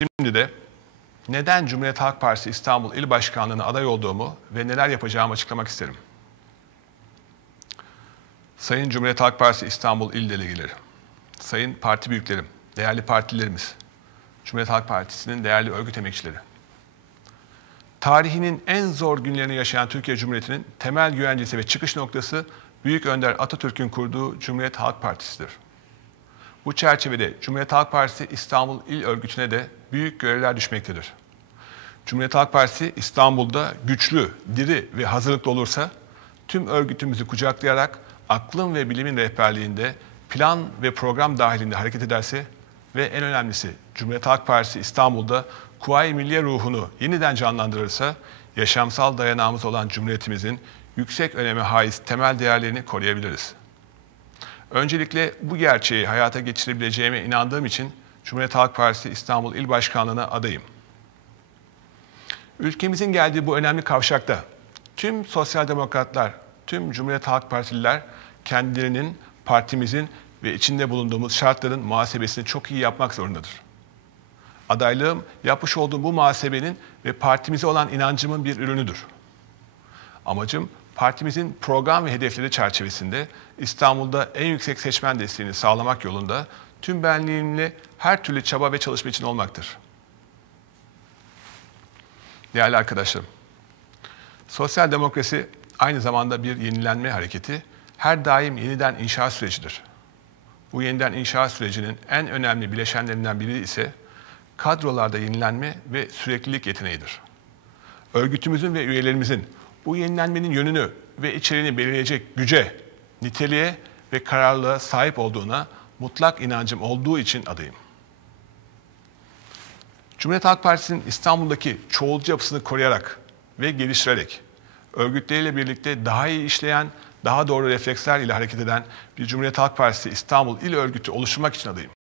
Şimdi de neden Cumhuriyet Halk Partisi İstanbul İl Başkanlığı'na aday olduğumu ve neler yapacağımı açıklamak isterim. Sayın Cumhuriyet Halk Partisi İstanbul İl Delegeleri, Sayın Parti Büyüklerim, değerli partilerimiz, Cumhuriyet Halk Partisi'nin değerli örgüt emekçileri. Tarihinin en zor günlerini yaşayan Türkiye Cumhuriyeti'nin temel güvencesi ve çıkış noktası Büyük Önder Atatürk'ün kurduğu Cumhuriyet Halk Partisi'dir. Bu çerçevede Cumhuriyet Halk Partisi İstanbul İl Örgütü'ne de büyük görevler düşmektedir. Cumhuriyet Halk Partisi İstanbul'da güçlü, diri ve hazırlıklı olursa tüm örgütümüzü kucaklayarak aklın ve bilimin rehberliğinde plan ve program dahilinde hareket ederse ve en önemlisi Cumhuriyet Halk Partisi İstanbul'da Kuvayi Milliye ruhunu yeniden canlandırırsa yaşamsal dayanağımız olan Cumhuriyetimizin yüksek öneme haiz temel değerlerini koruyabiliriz. Öncelikle bu gerçeği hayata geçirebileceğime inandığım için Cumhuriyet Halk Partisi İstanbul İl Başkanlığı'na adayım. Ülkemizin geldiği bu önemli kavşakta tüm sosyal demokratlar, tüm Cumhuriyet Halk Partililer kendilerinin, partimizin ve içinde bulunduğumuz şartların muhasebesini çok iyi yapmak zorundadır. Adaylığım yapmış olduğum bu muhasebenin ve partimize olan inancımın bir ürünüdür. Amacım partimizin program ve hedefleri çerçevesinde İstanbul'da en yüksek seçmen desteğini sağlamak yolunda tüm benliğimle her türlü çaba ve çalışma için olmaktır. Değerli arkadaşlarım, sosyal demokrasi aynı zamanda bir yenilenme hareketi, her daim yeniden inşa sürecidir. Bu yeniden inşa sürecinin en önemli bileşenlerinden biri ise kadrolarda yenilenme ve süreklilik yeteneğidir. Örgütümüzün ve üyelerimizin bu yenilenmenin yönünü ve içeriğini belirleyecek güce, niteliğe ve kararlılığa sahip olduğuna mutlak inancım olduğu için adayım. Cumhuriyet Halk Partisi'nin İstanbul'daki çoğulcu yapısını koruyarak ve geliştirerek örgütleriyle birlikte daha iyi işleyen, daha doğru refleksler ile hareket eden bir Cumhuriyet Halk Partisi İstanbul İl Örgütü oluşturmak için adayım.